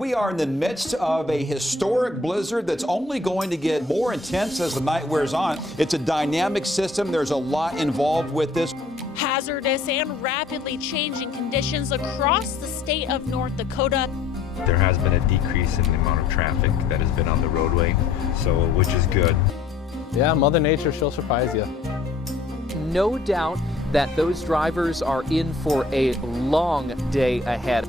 We are in the midst of a historic blizzard that's only going to get more intense as the night wears on. It's a dynamic system. There's a lot involved with this. Hazardous and rapidly changing conditions across the state of North Dakota. There has been a decrease in the amount of traffic that has been on the roadway, which is good. Yeah, Mother Nature, she'll surprise you. No doubt that those drivers are in for a long day ahead.